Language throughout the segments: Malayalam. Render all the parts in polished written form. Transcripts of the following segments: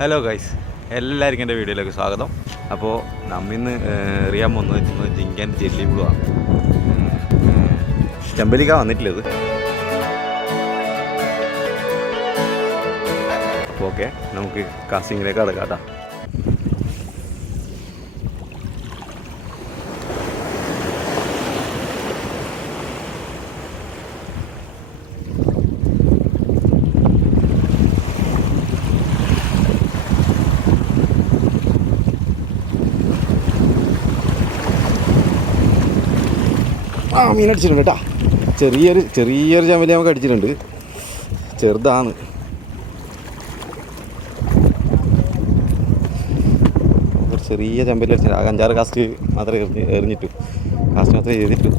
ഹലോ ഗൈസ്, എല്ലാവർക്കും എൻ്റെ വീഡിയോയിലേക്ക് സ്വാഗതം. അപ്പോൾ നമ്മിന്ന് എറിയാൻ പോകുന്നത് ജിങ്കൻ ജെല്ലി ബ്ലൂവാണ്. ചെമ്പലിക്ക വന്നിട്ടില്ലത്. അപ്പോൾ ഓക്കെ, നമുക്ക് കാസ്റ്റിങ്ങിലേക്ക് കടക്കാം കേട്ടോ. മീൻ അടിച്ചിട്ടുണ്ട് കേട്ടോ. ചെറിയൊരു ചമ്മലി നമുക്ക് അടിച്ചിട്ടുണ്ട്. ചെറുതാണ്. ഒരു ചെറിയ ചമ്പലി അടിച്ചിട്ട് ആകെ 5-6 കാസ്റ്റ് മാത്രമേ എറിഞ്ഞിട്ടു. കാസ്റ്റ് മാത്രമേ ചെയ്തിട്ടു.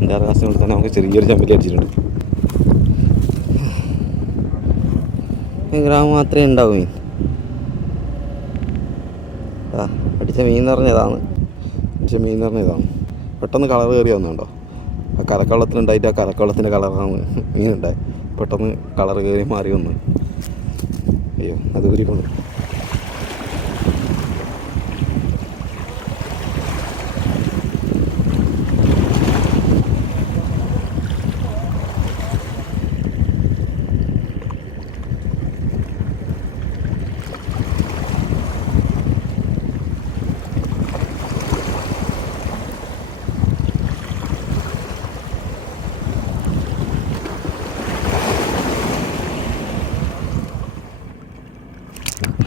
5-6 കാസ്റ്റ് കൊണ്ട് തന്നെ നമുക്ക് ചെറിയൊരു ചമ്പലി അടിച്ചിട്ടുണ്ട്. ഗ്രാമം മാത്രമേ ഉണ്ടാവൂ മീൻ. അടിച്ച മീൻ എന്ന് പറഞ്ഞതാണ്. പെട്ടെന്ന് കളർ കയറി വന്നുണ്ടോ? ആ കലക്കവെള്ളത്തിലുണ്ടായിട്ട് ആ കലക്കവെള്ളത്തിൻ്റെ കളറാണ് മീനുണ്ടായത്. പെട്ടെന്ന് കളർ കയറി മാറി വന്നു. അയ്യോ, അത് ഊരിക്കൊണ്ട്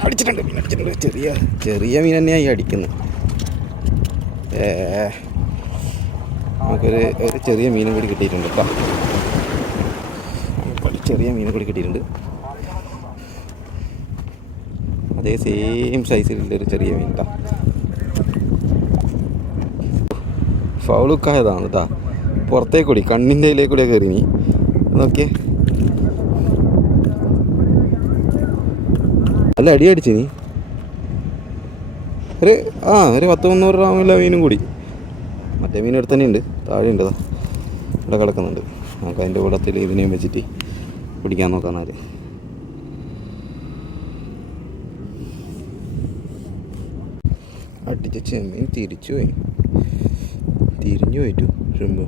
അടിച്ചിട്ടുണ്ട്. ചെറിയ മീൻ തന്നെയാണ് ഈ അടിക്കുന്നത്. നമുക്കൊരു ചെറിയ മീനും കൂടി കിട്ടിയിട്ടുണ്ട് കേട്ടോ. അതേ സെയിം സൈസിലുള്ളൊരു ചെറിയ മീൻ കേട്ടോ. ഫൗളുക്കായതാണ് കേട്ടോ. പുറത്തേക്കൂടി കണ്ണിൻ്റെ ഇതിലേക്കൂടിയാണ് കയറി മീൻ. നോക്കിയേ, നല്ല അടി അടിച്ച് നീ. ഒരു 100-300 ഗ്രാമില്ല മീനും കൂടി. മറ്റേ മീൻ അടുത്ത് തന്നെ ഉണ്ട്, താഴെ ഉണ്ടതാ, ഇവിടെ കിടക്കുന്നുണ്ട്. നമുക്ക് അതിൻ്റെ കൂടത്തിൽ ഇതിനെയും വെച്ചിട്ട് പിടിക്കാൻ നോക്കാം. എന്നാൽ അടിച്ച ചെമ്മീൻ തിരിഞ്ഞു പോയിട്ടു ഷെമ്പ്.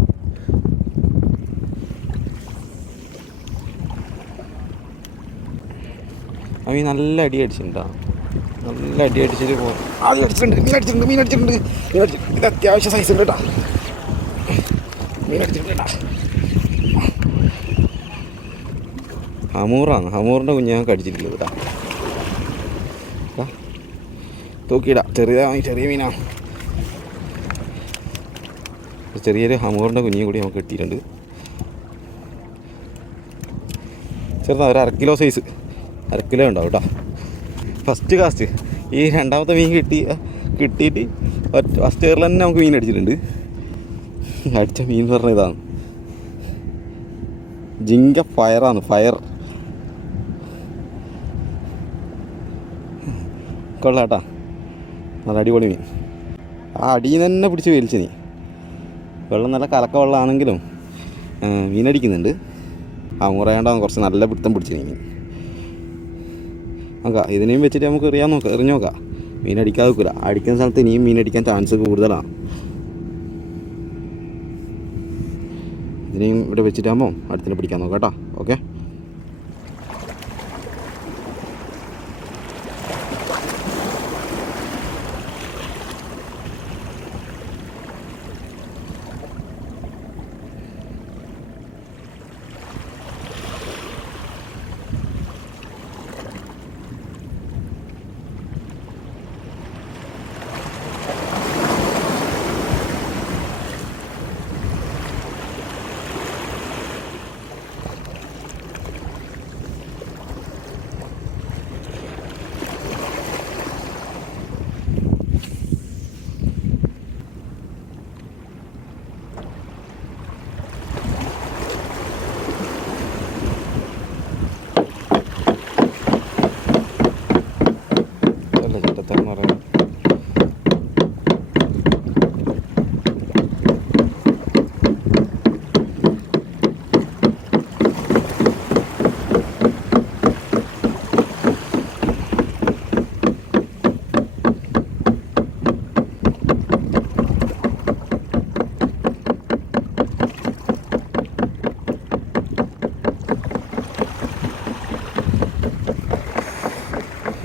ആ മീൻ നല്ല അടി അടിച്ചിട്ടുണ്ടോ? നല്ല അടി അടിച്ചിട്ട് ആദ്യം അടിച്ചിട്ടുണ്ട്. ഇത് അത്യാവശ്യം സൈസ് ഉണ്ട് കേട്ടോ. മീൻ അടിച്ചിട്ടുണ്ട് കേട്ടോ. ഹമൂറാണ്. ഹമൂറിൻ്റെ കുഞ്ഞ് ഞങ്ങൾക്ക് അടിച്ചിട്ടില്ല കേട്ടോ. തൂക്കിയിടാം. ചെറിയ മീനാണ്. ചെറിയൊരു ഹമൂറിൻ്റെ കുഞ്ഞിയും കൂടി നമുക്ക് കിട്ടിയിട്ടുണ്ട്. ചെറുതാ, ഒരു 1/2 കിലോ സൈസ്. 1/2 കിലോ ഉണ്ടാവും കേട്ടോ. ഫസ്റ്റ് കാസ്റ്റ് ഈ രണ്ടാമത്തെ മീൻ കിട്ടിയിട്ട് ഫസ്റ്റ് കയറിൽ തന്നെ നമുക്ക് മീൻ അടിച്ചിട്ടുണ്ട്. അടിച്ച മീൻ എന്ന് പറഞ്ഞ ഇതാണ് ജിങ്ക ഫയറാണ്. ഫയർ കൊള്ളാം കേട്ടോ. നല്ല അടിപൊളി മീൻ. ആ അടിയിൽ തന്നെ പിടിച്ച് വലിച്ചു നീ. വെള്ളം നല്ല കലക്ക വെള്ളമാണെങ്കിലും മീനടിക്കുന്നുണ്ട്. മുറയാണ്ടാന്ന് കുറച്ച് നല്ല പിടുത്തം പിടിച്ചു നീ മീൻ. നോക്കാം, ഇതിനെയും വെച്ചിട്ട് നമുക്ക് എറിഞ്ഞു നോക്കാം. മീൻ അടിക്കാതെ വെക്കില്ല. അടിക്കുന്ന സ്ഥലത്ത് ഇനിയും മീൻ അടിക്കാൻ ചാൻസ് കൂടുതലാണ്. ഇതിനെയും ഇവിടെ വെച്ചിട്ടാകുമ്പോൾ അടുത്തിനെ പിടിക്കാൻ നോക്കാം കേട്ടോ. ഓക്കെ,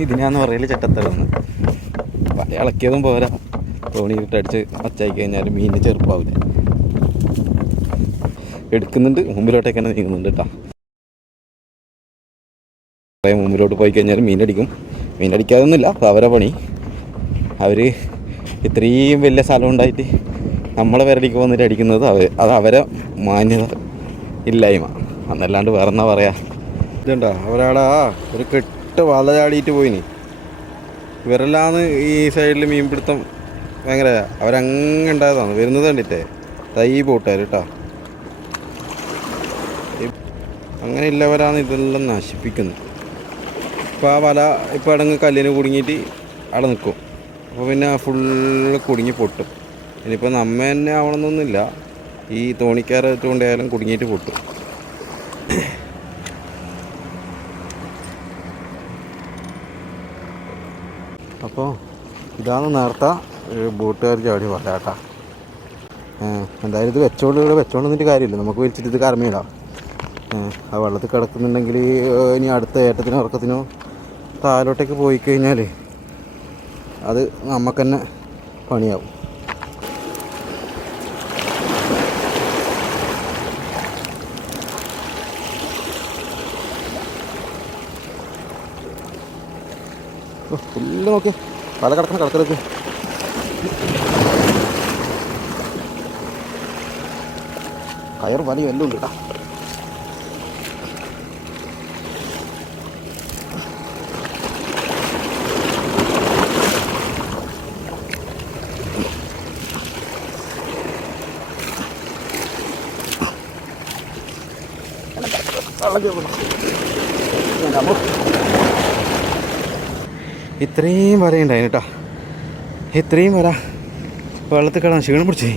ഇതിനാന്ന് പറയല് ചട്ടത്തലെന്ന്. വല ഇളക്കിയതും പോരാ, തോണി ഇട്ടടിച്ച് ഒച്ചായി കഴിഞ്ഞാൽ മീനിന് ചെറുപ്പാവില്ല. എടുക്കുന്നുണ്ട്, മുമ്പിലോട്ടേക്ക് തന്നെ നീങ്ങുന്നുണ്ട് കേട്ടോ. മുമ്പിലോട്ട് പോയി കഴിഞ്ഞാൽ മീനടിക്കും. മീനടിക്കാതൊന്നുമില്ല, അവരെ പണി. അവർ ഇത്രയും വലിയ സ്ഥലം ഉണ്ടായിട്ട് നമ്മളെ പേരടിക്ക് വന്നിട്ട് അടിക്കുന്നത് അത് അവരെ മാന്യത ഇല്ലായ്മ എന്നല്ലാണ്ട് വേറെ എന്നാ പറയാ. ഇതുണ്ടോ അവരാടാ ഒരു കെട്ട് വല ചാടിയിട്ട് പോയിനി. ഇവരെല്ലാന്ന് ഈ സൈഡിൽ മീൻപിടുത്തം ഭയങ്കര അവരങ്ങ് ഉണ്ടായതാണ്. വരുന്നത് കണ്ടിട്ടേ തൈ പോട്ടുകാർ കേട്ടോ. അങ്ങനെ ഇല്ലവരാണ് ഇതെല്ലാം നശിപ്പിക്കുന്നത്. ഇപ്പോൾ ആ വല ഇപ്പോൾ അടങ്ങ് കല്ലിന് കുടുങ്ങിയിട്ട് അവിടെ നിൽക്കും. അപ്പോൾ പിന്നെ ഫുള്ള് കുടുങ്ങി പൊട്ടും. ഇനിയിപ്പോൾ നമ്മ തന്നെ ആവണമെന്നൊന്നുമില്ല, ഈ തോണിക്കാരത്ത് കൊണ്ടായാലും കുടുങ്ങിയിട്ട് പൊട്ടും. അപ്പോൾ ഇതാണ് നേരത്തെ ബോട്ടുകാർ ചാടി വല കേട്ടാ. എന്തായാലും ഇത് വെച്ചോണ്ട് നിന്നിട്ട് കാര്യമില്ല, നമുക്ക് വലിച്ചിട്ട് ഇത് കറമിയിടാം. ആ വെള്ളത്തിൽ കിടക്കുന്നുണ്ടെങ്കിൽ ഇനി അടുത്ത ഏറ്റത്തിനോ ഇറക്കത്തിനോ താഴോട്ടേക്ക് പോയി കഴിഞ്ഞാൽ അത് നമുക്ക് തന്നെ പണിയാവും. ഫുള്ള് നോക്കി പല കിടക്കുന്ന കിടക്കലേക്ക് കയർ വലിയ എല്ലാം ഉണ്ട് കേട്ടോ. ഇത്രയും വലയുണ്ടായിന് കേട്ടോ. ഇത്രയും വല വെള്ളത്തിൽ കിടന്ന് ക്ഷീണം പിടിച്ചേ.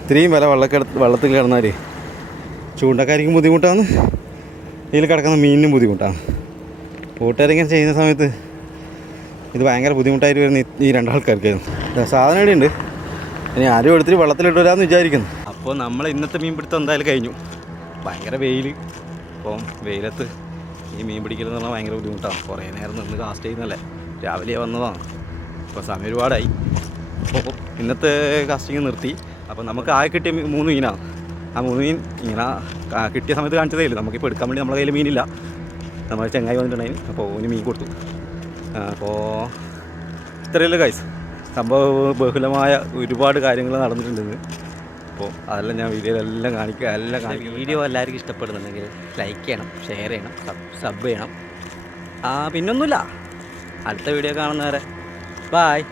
ഇത്രയും വല വെള്ളത്തിൽ കിടന്നാൽ ചൂണ്ടക്കാരിക്കും ബുദ്ധിമുട്ടാണ്, ഇതിൽ കിടക്കുന്ന മീനിനും ബുദ്ധിമുട്ടാണ്. കൂട്ടുകാരിങ്ങനെ ചെയ്യുന്ന സമയത്ത് ഇത് ഭയങ്കര ബുദ്ധിമുട്ടായിട്ട് വരുന്ന ഈ രണ്ടാൾക്കാർക്കായിരുന്നു. സാധനം ഇവിടെയുണ്ട്, ഇനി ആരും എടുത്തിട്ട് വെള്ളത്തിലിട്ടുവരാമെന്ന് വിചാരിക്കുന്നു. അപ്പോൾ നമ്മൾ ഇന്നത്തെ മീൻ പിടുത്തം എന്തായാലും കഴിഞ്ഞു. ഭയങ്കര വെയിൽ. അപ്പം വെയിലത്ത് ഈ മീൻ പിടിക്കലെന്ന് പറഞ്ഞാൽ ഭയങ്കര ബുദ്ധിമുട്ടാണ്. കുറേ നേരം നിന്ന് കാസ്റ്റ് ചെയ്യുന്നല്ലേ, രാവിലെ വന്നതാണ്. ഇപ്പോൾ സമയം ഒരുപാടായി. അപ്പോൾ ഇന്നത്തെ കാസ്റ്റിങ് നിർത്തി. അപ്പോൾ നമുക്ക് ആകെ കിട്ടിയ 3 മീനാണ്. ആ 3 മീൻ ഇങ്ങനെ കിട്ടിയ സമയത്ത് കാണിച്ചതേ ഇല്ല. നമുക്കിപ്പോൾ എടുക്കാൻ വേണ്ടി നമ്മളെ കയ്യിൽ മീനില്ല. നമ്മൾ ചങ്ങായി വന്നിട്ടുണ്ടായി, അപ്പോൾ ഓന് മീൻ കൊടുത്തു. അപ്പോൾ ഇത്രയല്ലേ ഗൈസ്, സംഭവ ബഹുലമായ ഒരുപാട് കാര്യങ്ങൾ നടന്നിട്ടുണ്ടെന്ന്. അപ്പോൾ അതെല്ലാം ഞാൻ വീഡിയോയിലെല്ലാം കാണിക്കുക. വീഡിയോ എല്ലാവർക്കും ഇഷ്ടപ്പെടുന്നുണ്ടെങ്കിൽ ലൈക്ക് ചെയ്യണം, ഷെയർ ചെയ്യണം, സബ് ചെയ്യണം. പിന്നൊന്നുമില്ല, അടുത്ത വീഡിയോ കാണുന്നവരെ ബായ്.